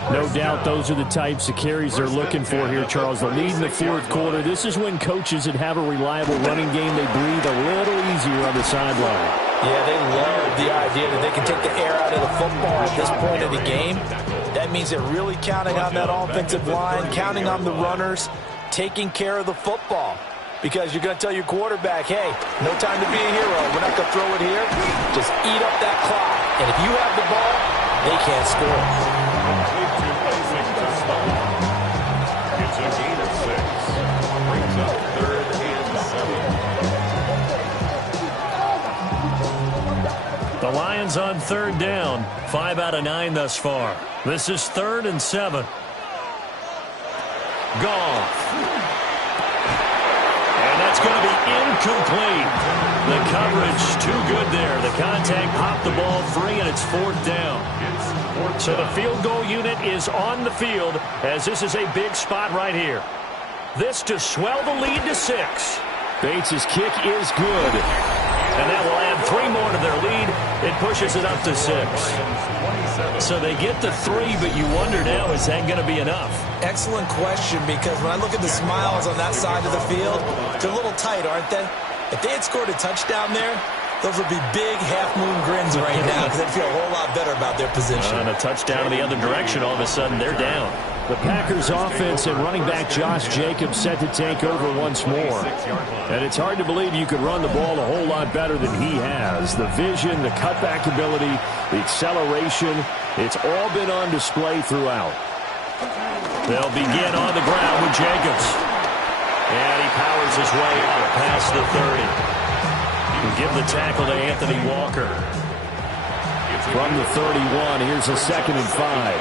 No doubt those are the types of carries they're looking for here, Charles. The lead in the fourth quarter. This is when coaches that have a reliable running game, they breathe a little easier on the sideline. Yeah, they love the idea that they can take the air out of the football at this point of the game. That means they're really counting on that offensive line, counting on the runners, taking care of the football. Because you're going to tell your quarterback, hey, no time to be a hero. We're not going to throw it here. Just eat up that clock. And if you have the ball, they can't score. It's a gain of 6. Brings up 3rd and 7. The Lions on 3rd down. 5 out of 9 thus far. This is 3rd and 7. Goff. And that's going to be incomplete. The coverage too good there. The contact popped the ball free, and it's 4th down. So the field goal unit is on the field as this is a big spot right here. This to swell the lead to 6. Bates' kick is good. And that will add 3 more to their lead. It pushes it up to 6. So they get to 3, but you wonder now, is that going to be enough? Excellent question, because when I look at the smiles on that side of the field, they're a little tight, aren't they? If they had scored a touchdown there, those would be big half-moon grins right now because they'd feel a whole lot better about their position. And a touchdown in the other direction, all of a sudden they're down. The Packers offense and running back Josh Jacobs set to take over once more. And it's hard to believe you could run the ball a whole lot better than he has. The vision, the cutback ability, the acceleration, it's all been on display throughout. They'll begin on the ground with Jacobs. And he powers his way out past the 30. We'll give the tackle to Anthony Walker. From the 31, here's a 2nd and 5.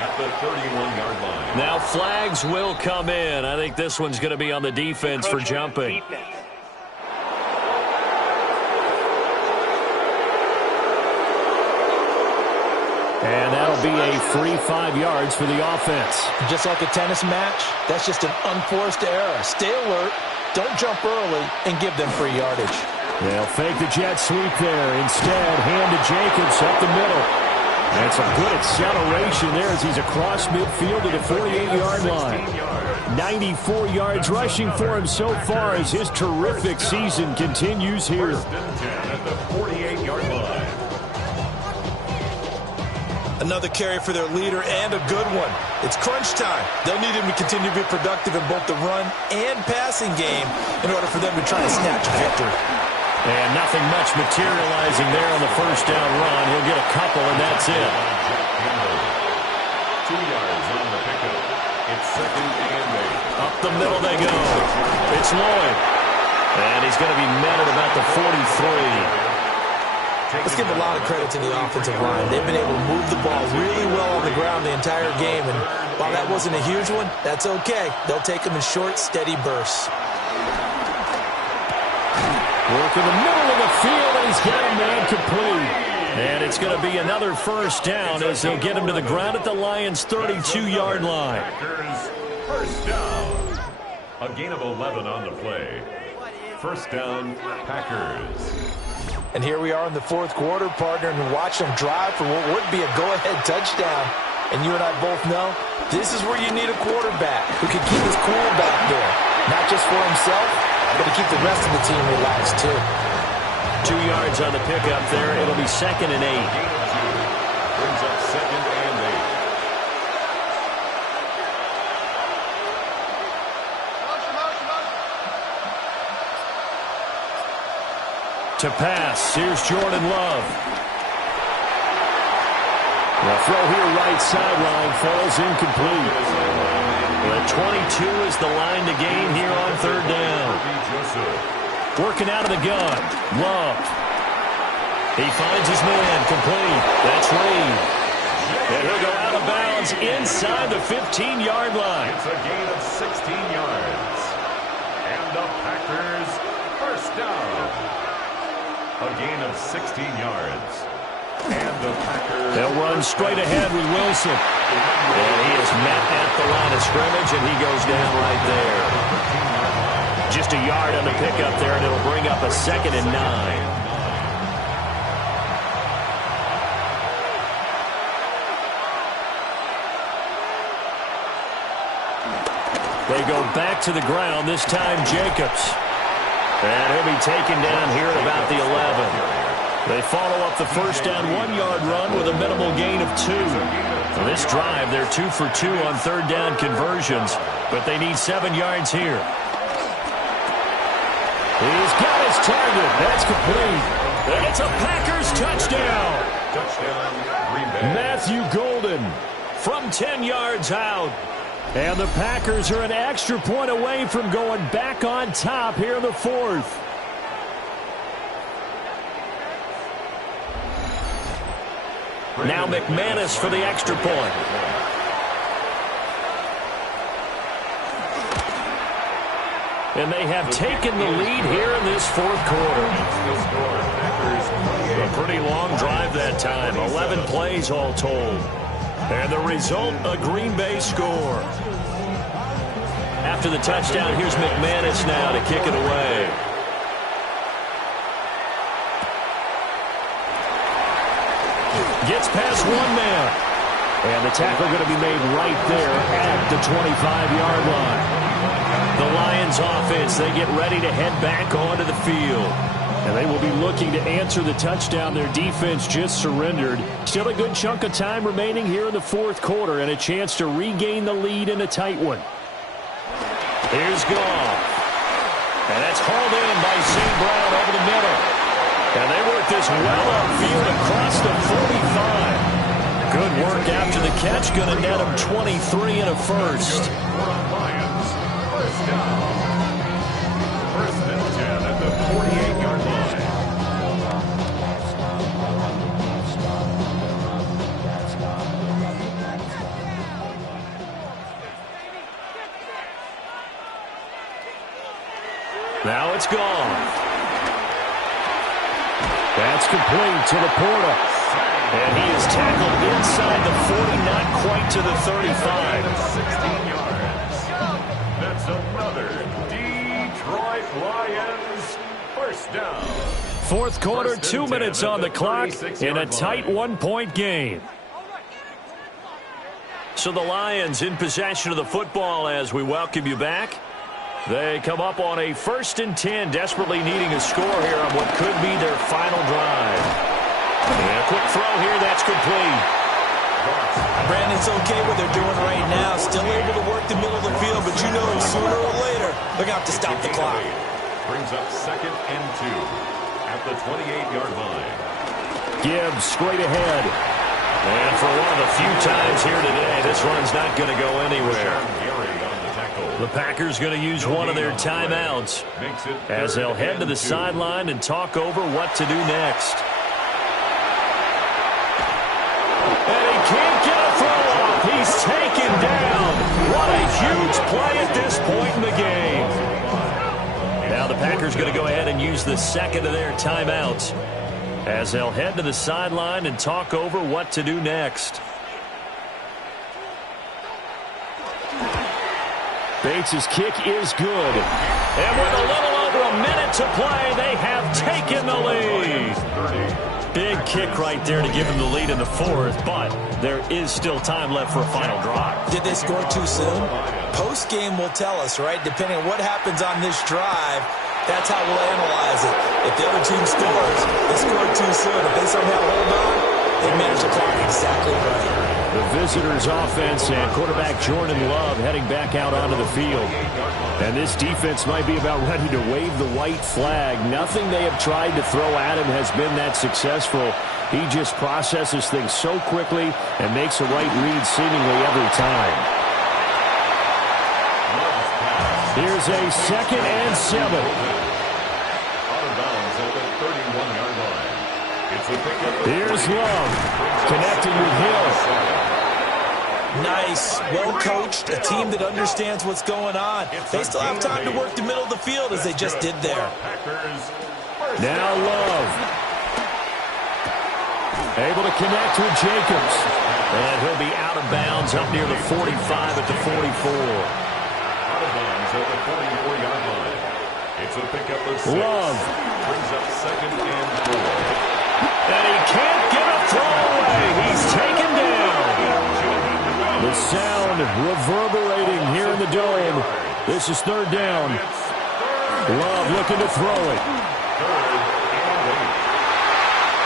At the 31-yard line. Now flags will come in. I think this one's going to be on the defense for jumping. And that'll be a free 5 yards for the offense. Just like a tennis match, that's just an unforced error. Stay alert, don't jump early, and give them free yardage. They'll fake the jet sweep there. Instead, hand to Jacobs up the middle. And some good acceleration there as he's across midfield to the 48-yard line. 94 yards rushing for him so far as his terrific season continues here. At the 48-yard line. Another carry for their leader and a good one. It's crunch time. They'll need him to continue to be productive in both the run and passing game in order for them to try to snatch a victory. And nothing much materializing there on the first down run. He'll get a couple, and that's it. 2 yards on the pickup. It's 2nd and 8. Up the middle they go. It's Lloyd. And he's going to be met at about the 43. Let's give a lot of credit to the offensive line. They've been able to move the ball really well on the ground the entire game, and while that wasn't a huge one, that's okay. They'll take them in short, steady bursts. Work in the middle of the field, and he's got a man complete. And it's going to be another first down as they'll get him to the ground at the Lions' 32-yard line. Packers, first down. A gain of 11 on the play. First down, Packers. And here we are in the fourth quarter, partner, and watch them drive for what would be a go-ahead touchdown. And you and I both know this is where you need a quarterback who can keep his cool back there. Not just for himself, but to keep the rest of the team relaxed, too. 2 yards on the pickup there. It'll be 2nd and 8. Gain of 2. Brings up 2nd and 8. To pass, here's Jordan Love. The throw here right sideline falls incomplete. The 22 is the line to gain here on 3rd down. Working out of the gun, Love. He finds his man, complete. That's Reed. And he'll go out of bounds inside the 15-yard line. It's a gain of 16 yards. And the Packers, first down. A gain of 16 yards. And the Packers... They'll run straight ahead with Wilson. And he is met at the line of scrimmage, and he goes down right there. Just a yard on the pickup there, and it'll bring up a 2nd and 9. They go back to the ground, this time Jacobs. And he'll be taken down here at about the 11. They follow up the first down 1-yard run with a minimal gain of 2. For this drive, they're 2 for 2 on 3rd down conversions, but they need 7 yards here. He's got his target. That's complete. And it's a Packers touchdown. Touchdown, Green Bay. Matthew Golden from 10 yards out. And the Packers are an extra point away from going back on top here in the 4th. Now McManus for the extra point. And they have taken the lead here in this 4th quarter. A pretty long drive that time. 11 plays all told. And the result, a Green Bay score. After the touchdown, here's McManus now to kick it away. Gets past one man. And the tackle going to be made right there at the 25-yard line. The Lions offense, they get ready to head back onto the field. And they will be looking to answer the touchdown their defense just surrendered. Still a good chunk of time remaining here in the 4th quarter and a chance to regain the lead in a tight one. Here's Goff. And that's hauled in by St. Brown over the middle. And they work this well upfield across the 45. Good work after the catch. Going to net him 23 and a first. Lions, first down. First and 10 at the 48-yard line. Now it's gone. That's complete to Laporta. And he is tackled inside the 40, not quite to the 35. 16 yards. That's another Detroit Lions first down. 4th quarter, 2 minutes on the clock in a tight 1-point game. So the Lions in possession of the football as we welcome you back. They come up on a 1st and 10, desperately needing a score here on what could be their final drive. And a quick throw here, that's complete. Brandon, it's okay what they're doing right now. Still able to work the middle of the field, but you know sooner or later they're going to have to stop the clock. Brings up 2nd and 2 at the 28-yard line. Gibbs straight ahead. And for one of the few times here today, this run's not going to go anywhere. The Packers going to use one of their timeouts as they'll head to the sideline and talk over what to do next. the Packers going to go ahead and use the second of their timeouts as they'll head to the sideline and talk over what to do next. Bates' kick is good. And with a little over a minute to play, they have taken the lead. Big kick right there to give them the lead in the fourth, but there is still time left for a final drive. Did they score too soon? Post-game will tell us, right? Depending on what happens on this drive, that's how we'll analyze it. If the other team scores, they scored too soon. If they somehow hold on, they manage the clock exactly right. The visitors' offense and quarterback Jordan Love heading back out onto the field. And this defense might be about ready to wave the white flag. Nothing they have tried to throw at him has been that successful. He just processes things so quickly and makes a right read seemingly every time. Here's a 2nd and 7. Out of bounds at the 31-yard line. It's a pickup. Here's Love connecting with Hill. Nice, well-coached, a team that understands what's going on. They still have time to work the middle of the field as they just did there. Now Love. Able to connect with Jacobs. And he'll be out of bounds up near the 45 at the 44. Out of bounds at the 44-yard line. It's a pickup of 6. Love. Brings up 2nd and 4. And he can't get a throw away. He's taken down. The sound reverberating here in the dome. This is 3rd down. Love looking to throw it.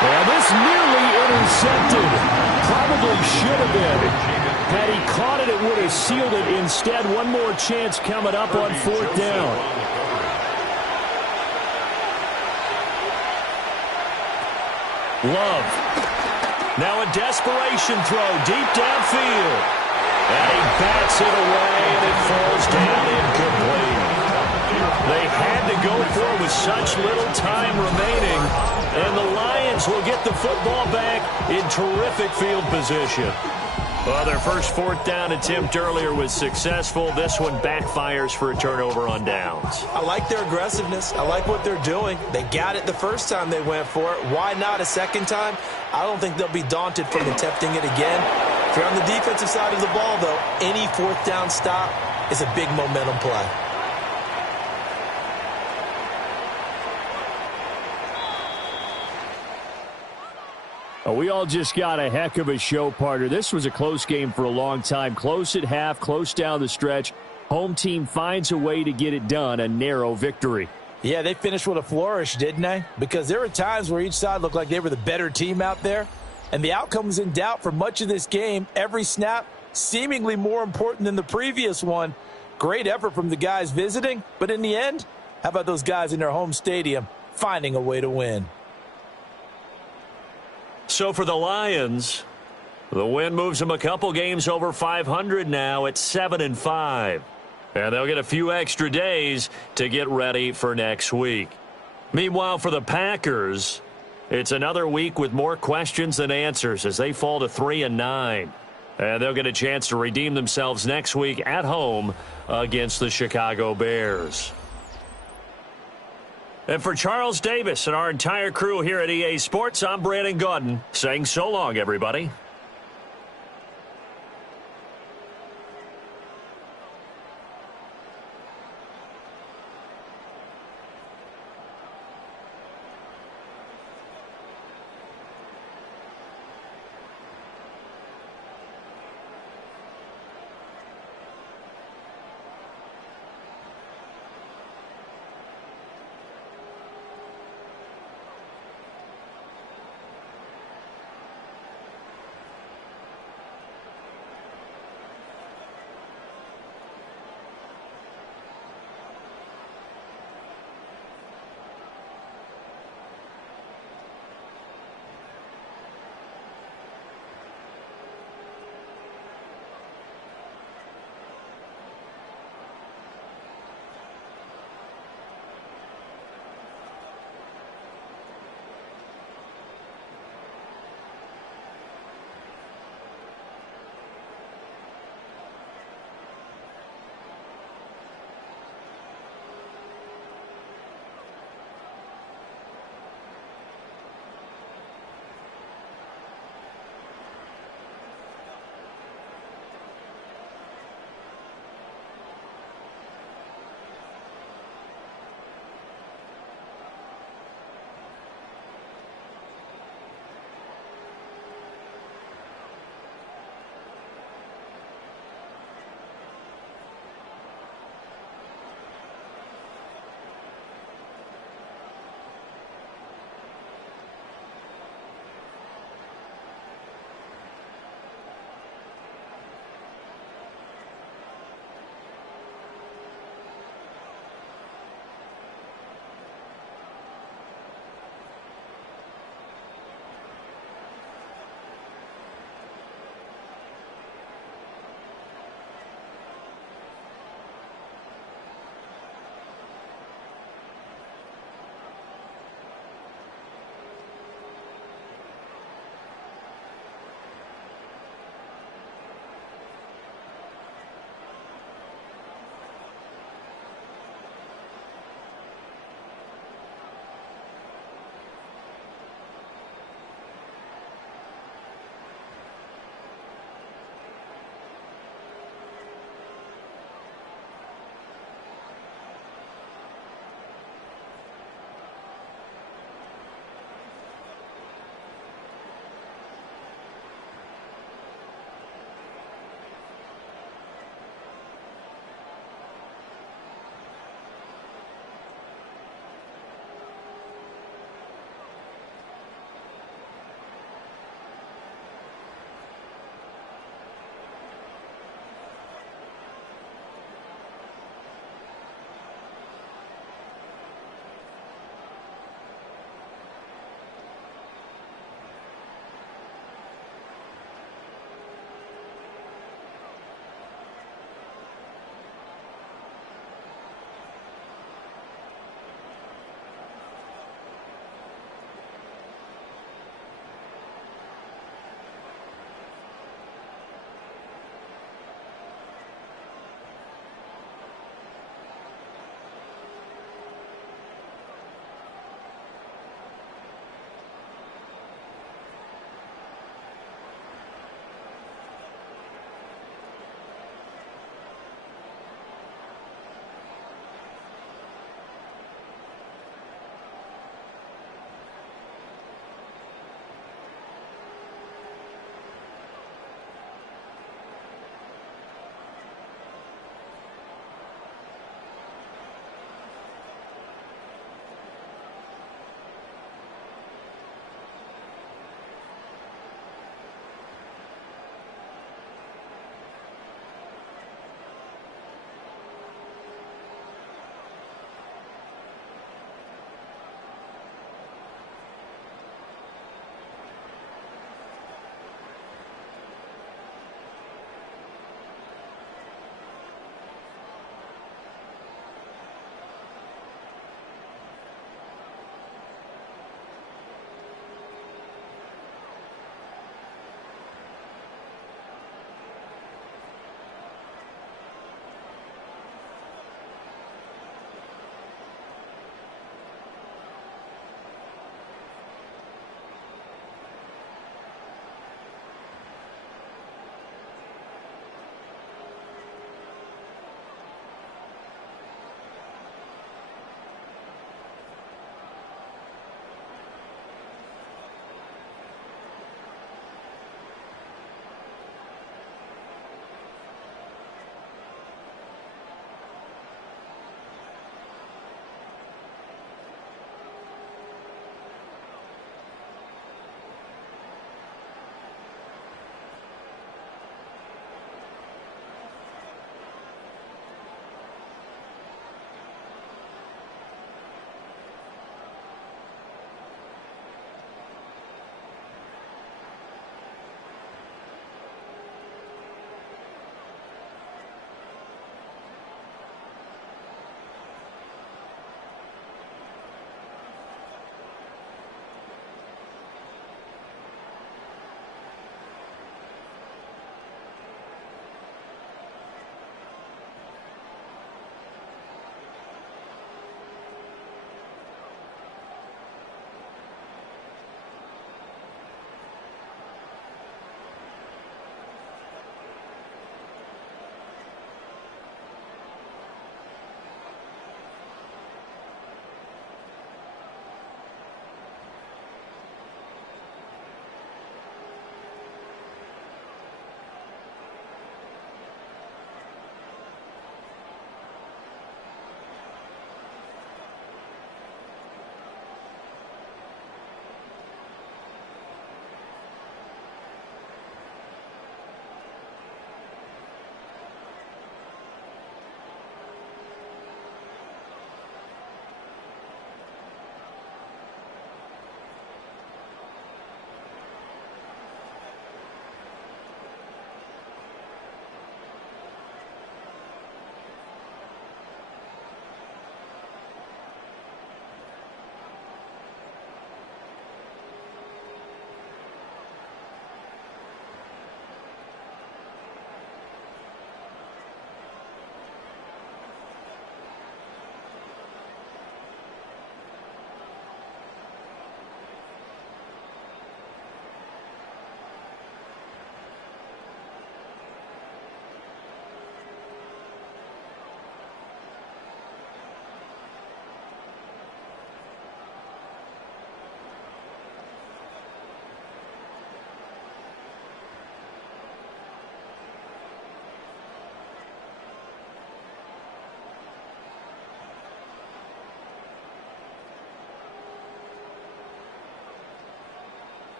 And this nearly intercepted. Probably should have been. Had he caught it, it would have sealed it. Instead, one more chance coming up on 4th down. Love. Now a desperation throw deep downfield. And he bats it away, and it falls down incomplete. They had to go for it with such little time remaining, and the Lions will get the football back in terrific field position. Well, their first 4th down attempt earlier was successful. This one backfires for a turnover on downs. I like their aggressiveness. I like what they're doing. They got it the first time they went for it. Why not a second time? I don't think they'll be daunted from attempting it again. If you're on the defensive side of the ball, though, any 4th down stop is a big momentum play. Oh, we all just got a heck of a show, partner. This was a close game for a long time. Close at half, close down the stretch. Home team finds a way to get it done, a narrow victory. Yeah, they finished with a flourish, didn't they? Because there were times where each side looked like they were the better team out there. And the outcome was in doubt for much of this game. Every snap seemingly more important than the previous one. Great effort from the guys visiting. But in the end, how about those guys in their home stadium finding a way to win? So for the Lions, the win moves them a couple games over 500 now at 7-5. And they'll get a few extra days to get ready for next week. Meanwhile, for the Packers, it's another week with more questions than answers as they fall to 3-9. And they'll get a chance to redeem themselves next week at home against the Chicago Bears. And for Charles Davis and our entire crew here at EA Sports, I'm Brandon Gaudin saying so long, everybody.